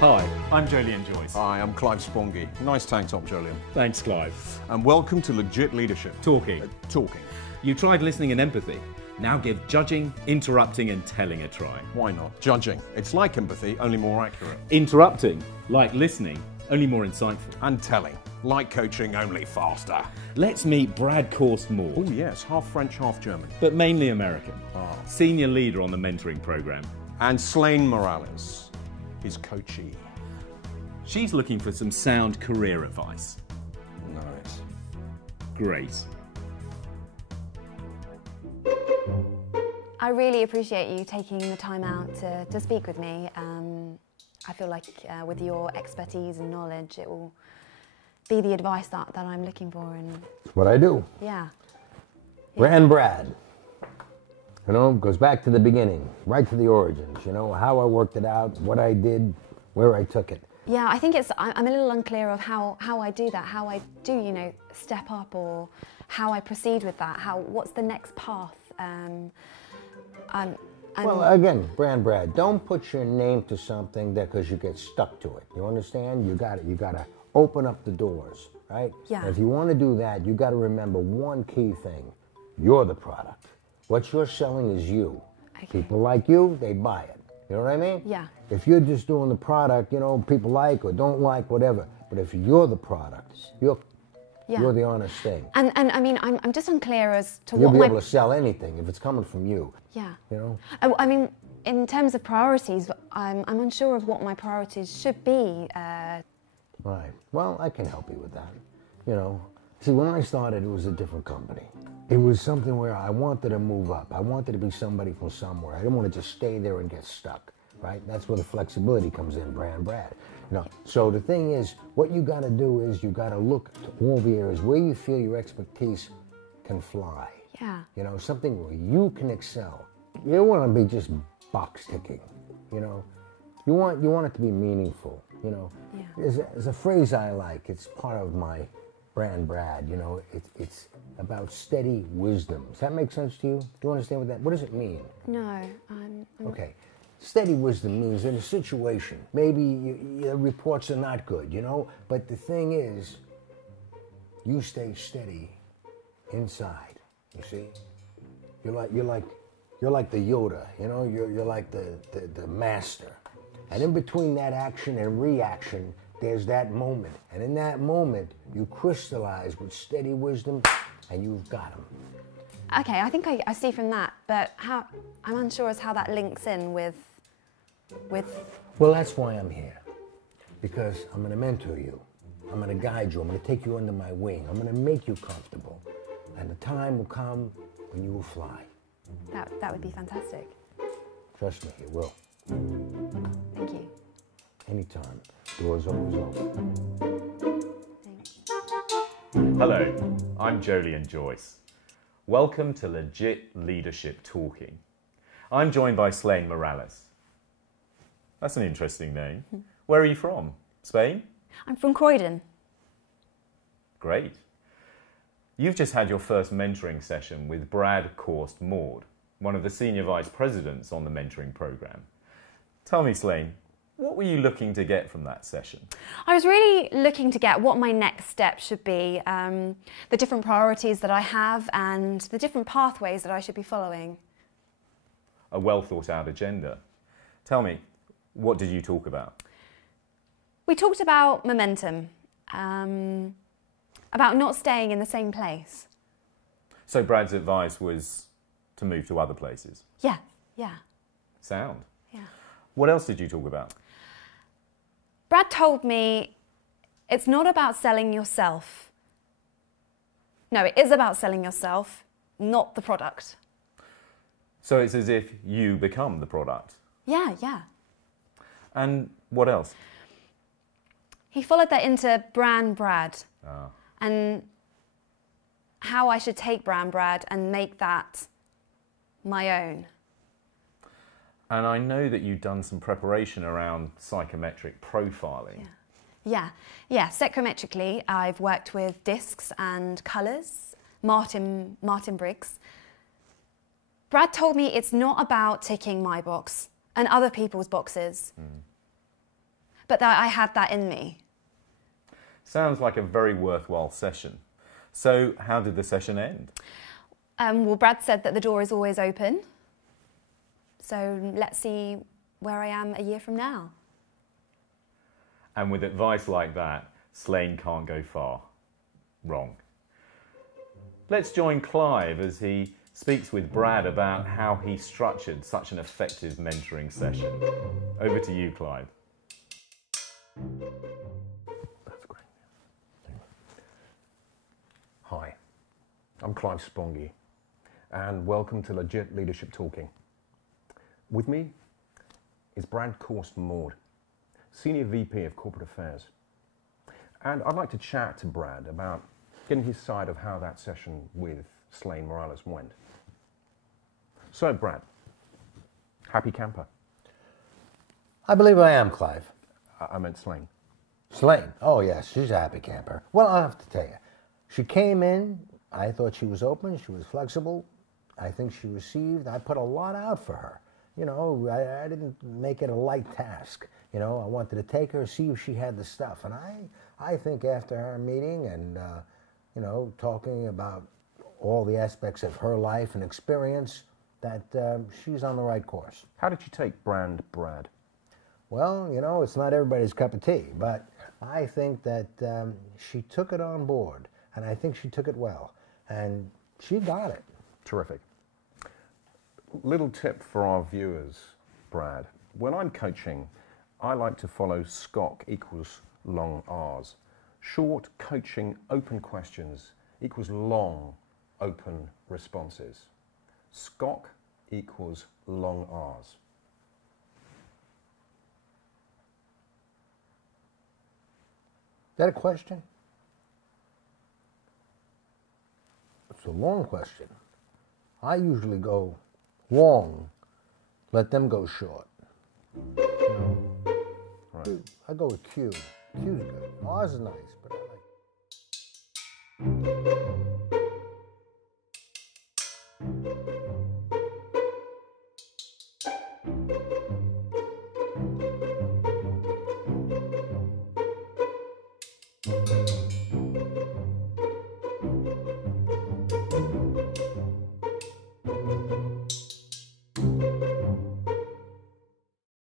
Hi, I'm Jolien Joyce. Hi, I'm Clive Spongy. Nice tank top, Jolien. Thanks, Clive. And welcome to Le-Jit Leadership. Talking. Talking. You tried listening and empathy. Now give judging, interrupting and telling a try. Why not? Judging. It's like empathy, only more accurate. Interrupting, like listening, only more insightful. And telling. Like coaching, only faster. Let's meet Brad Korst-Maud. Oh yes, half French, half German. But mainly American. Ah. Senior leader on the mentoring program. And Slaine Morales, his coachee. She's looking for some sound career advice. Nice. Great. I really appreciate you taking the time out to speak with me. I feel like with your expertise and knowledge, it will be the advice that I'm looking for. And that's what I do. Yeah. Brad. You know, goes back to the beginning, right to the origins, you know, how I worked it out, what I did, where I took it. Yeah, I think I'm a little unclear of how I do that, how I do, you know, step up, or how I proceed with that, what's the next path. Well, again, Brad, don't put your name to something because you get stuck to it. You understand? You got to open up the doors, right? Yeah. And if you want to do that, you got to remember one key thing. You're the product. What you're selling is you. Okay. People like you, they buy it. You know what I mean? Yeah. If you're just doing the product, you know, people like or don't like, whatever. But if you're the product, you're the honest thing. And I mean, I'm just unclear as to You'll what be able to sell anything if it's coming from you. Yeah. You know? I mean, in terms of priorities, I'm unsure of what my priorities should be. Right. Well, I can help you with that. You know, see, when I started, it was a different company. It was something where I wanted to move up. I wanted to be somebody from somewhere. I didn't want to just stay there and get stuck, right? That's where the flexibility comes in, Brad. You know, so the thing is, what you got to do is you got to look to all the areas where you feel your expertise can fly. Yeah. You know, something where you can excel. You don't want to be just box ticking, you know. You want it to be meaningful, you know. Yeah. There's a phrase I like. It's part of my Brad, you know. It's about steady wisdom. Does that make sense to you? Do you understand what does it mean? No. Okay. Steady wisdom means in a situation, maybe your reports are not good, you know, but the thing is, you stay steady inside, you see? You're like the Yoda, you know, you're like the master. And in between that action and reaction, there's that moment. And in that moment, you crystallize with steady wisdom, and you've got them. Okay, I think I see from that, but I'm unsure as how that links in with. Well, that's why I'm here, because I'm going to mentor you. I'm going to guide you. I'm going to take you under my wing. I'm going to make you comfortable, and the time will come when you will fly. That would be fantastic. Trust me, it will. Thank you. Anytime. Doors always open. Thanks. Hello, I'm Jolien Joyce. Welcome to Le-Jit Leadership Talking. I'm joined by Slaine Morales. That's an interesting name. Where are you from? Spain? I'm from Croydon. Great. You've just had your first mentoring session with Brad Korst-Maud, one of the senior vice presidents on the mentoring program. Tell me, Slaine, what were you looking to get from that session? I was really looking to get what my next step should be, the different priorities that I have and the different pathways that I should be following. A well thought out agenda. Tell me, what did you talk about? We talked about momentum, about not staying in the same place. So Brad's advice was to move to other places? Yeah. Sound. Yeah. What else did you talk about? Brad told me it's not about selling yourself. No, it is about selling yourself, not the product. So it's as if you become the product? Yeah. And what else? He followed that into Brad. Ah. And how I should take Brad and make that my own. And I know that you've done some preparation around psychometric profiling. Yeah, psychometrically, I've worked with discs and colours, Martin Briggs. Brad told me it's not about ticking my box and other people's boxes, but that I had that in me. Sounds like a very worthwhile session. So how did the session end? Well, Brad said that the door is always open. So let's see where I am a year from now. And with advice like that, Slane can't go far. Wrong. Let's join Clive as he speaks with Brad about how he structured such an effective mentoring session. Over to you, Clive. That's great. Hi, I'm Clive Spongy, and welcome to Le-Jit Leadership Talking. With me is Brad Corst-Maud, Senior VP of Corporate Affairs. And I'd like to chat to Brad about getting his side of how that session with Slane Morales went. So, Brad, happy camper? I believe I am, Clive. I meant Slane. Slane. Oh, yes, she's a happy camper. Well, I have to tell you, she came in, I thought she was open, she was flexible. I think she received, I put a lot out for her. You know, I didn't make it a light task. You know, I wanted to take her, see if she had the stuff. And I think after our meeting and, you know, talking about all the aspects of her life and experience, that she's on the right course. How did you take Brad? Well, you know, it's not everybody's cup of tea, but I think that she took it on board, and I think she took it well, and she got it. Terrific. Little tip for our viewers, Brad. When I'm coaching, I like to follow SCOC equals long R's. Short, coaching, open questions equals long, open responses. SCOC equals long R's. Is that a question? It's a long question. I usually go long, let them go short. You know? Right. I go with Q. Q's good. R's is nice, but I like.